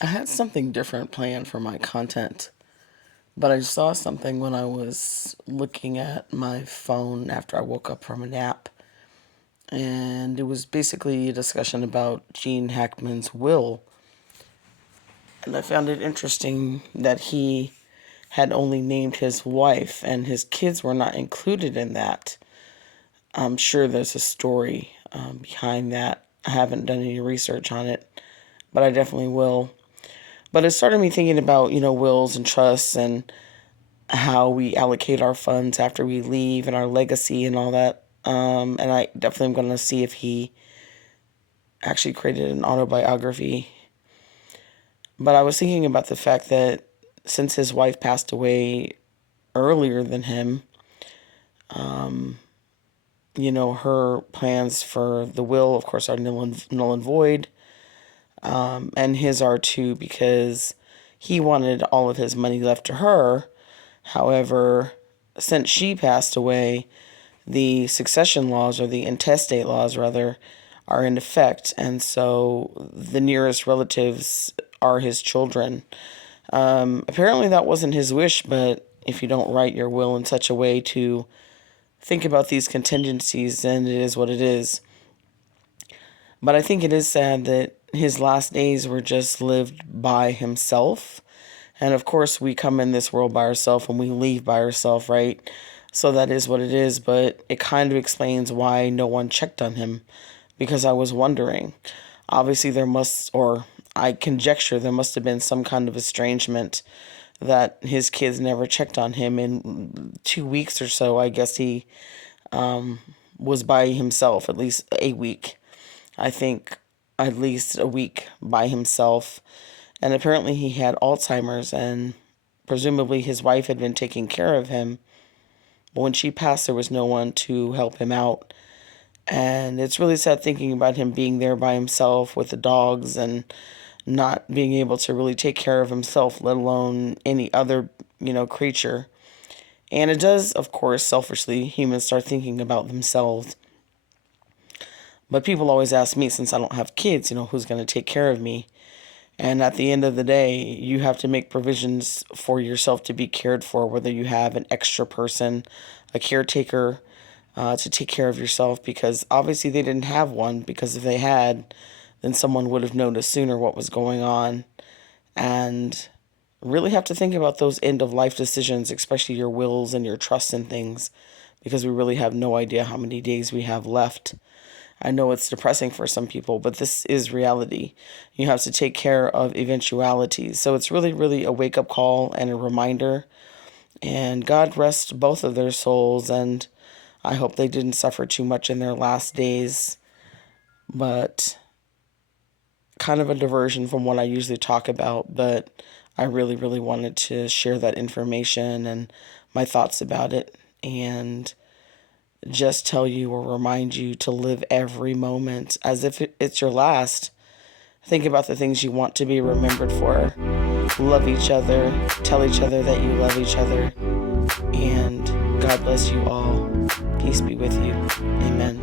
I had something different planned for my content, but I saw something when I was looking at my phone after I woke up from a nap. And it was basically a discussion about Gene Hackman's will. And I found it interesting that he had only named his wife and his kids were not included in that. I'm sure there's a story behind that. I haven't done any research on it, but I definitely will. But it started me thinking about, wills and trusts and how we allocate our funds after we leave and our legacy and all that. And I definitely am going to see if he actually created an autobiography. But I was thinking about the fact that since his wife passed away earlier than him, um, her plans for the will, of course, are null and void. And his are too, because he wanted all of his money left to her. However, since she passed away, the succession laws, or the intestate laws rather, are in effect. And so the nearest relatives are his children. Apparently, that wasn't his wish, but if you don't write your will in such a way to think about these contingencies, then it is what it is. But I think it is sad that his last days were just lived by himself. And of course, we come in this world by ourselves and we leave by ourselves, right? So that is what it is. But it kind of explains why no one checked on him, because I was wondering. Obviously, there must, or I conjecture, there must have been some kind of estrangement that his kids never checked on him. In 2 weeks or so, I guess he was by himself, at least a week. I think at least a week by himself. And apparently he had Alzheimer's, and presumably his wife had been taking care of him. But when she passed, there was no one to help him out. And it's really sad thinking about him being there by himself with the dogs and not being able to really take care of himself, let alone any other, creature. And it does, of course, selfishly, humans start thinking about themselves. But people always ask me, since I don't have kids, who's going to take care of me? And at the end of the day, you have to make provisions for yourself to be cared for, whether you have an extra person, a caretaker, to take care of yourself, because obviously they didn't have one, because if they had, then someone would have noticed sooner what was going on. And really have to think about those end of life decisions, especially your wills and your trusts and things, because we really have no idea how many days we have left. I know it's depressing for some people, but this is reality. You have to take care of eventualities. So it's really, really a wake up call and a reminder. And God rest both of their souls. And I hope they didn't suffer too much in their last days. But kind of a diversion from what I usually talk about. But I really, really wanted to share that information and my thoughts about it. And just tell you or remind you to live every moment as if it's your last. Think about the things you want to be remembered for. Love each other. Tell each other that you love each other. And God bless you all. Peace be with you. Amen.